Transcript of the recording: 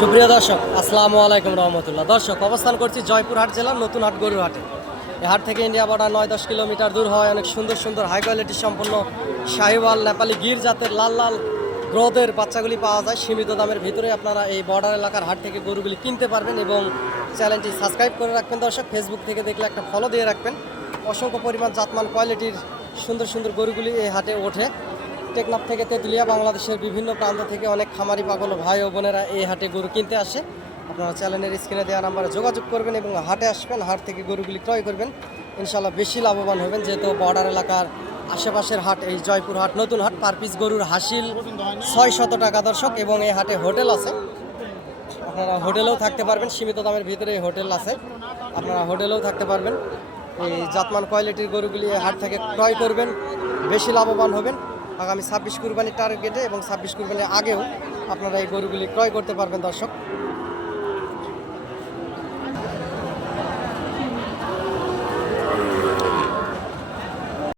সুপ্রিয় দর্শক, আসসালামু আলাইকুম রহমতুল্লাহ। দর্শক, অবস্থান করছি জয়পুরহাট জেলার নতুন হাট গরুর হাটে এই হাট থেকে ইন্ডিয়া বর্ডার নয় দশ কিলোমিটার দূর হয়, অনেক সুন্দর সুন্দর হাই কোয়ালিটি সম্পন্ন শাহিওয়াল নেপালি গির জাতের লাল লাল গ্রোথের বাচ্চাগুলি পাওয়া যায়। সীমিত দামের ভিতরে আপনারা এই বর্ডার এলাকার হাট থেকে গরুগুলি কিনতে পারবেন এবং চ্যানেলটি সাবস্ক্রাইব করে রাখবেন দর্শক। ফেসবুক থেকে দেখলে একটা ফলো দিয়ে রাখবেন। অসংখ্য পরিমাণ জাতমান কোয়ালিটির সুন্দর সুন্দর গরুগুলি এই হাটে ওঠে। টেকনাফ থেকে তেঁতুলিয়া, বাংলাদেশের বিভিন্ন প্রান্ত থেকে অনেক খামারি পাগল ভাই ও বোনেরা এই হাটে গরু কিনতে আসে। আপনারা চ্যানেলের স্ক্রিনে দেওয়া নাম্বারে যোগাযোগ করবেন এবং হাটে আসবেন, হাট থেকে গরুগুলি ক্রয় করবেন। ইনশাল্লাহ বেশি লাভবান হবেন, যেহেতু বর্ডার এলাকার আশেপাশের হাট, এই জয়পুর হাট, নতুন হাট, পার পিস গরুর হাসিল ছয় শত টাকা দর্শক এবং এই হাটে হোটেল আছে। আপনারা হোটেলেও থাকতে পারবেন, সীমিত দামের ভিতরে এই হোটেল আছে। আপনারা হোটেলেও থাকতে পারবেন। এই জাতমান কোয়ালিটির গরুগুলি হাট থেকে ক্রয় করবেন, বেশি লাভবান হবেন। আগামী ছাব্বিশ কুরবানির টার্গেটে এবং ছাব্বিশ কুরবানির আগেও আপনারা এই গরুগুলি ক্রয় করতে পারবেন দর্শক।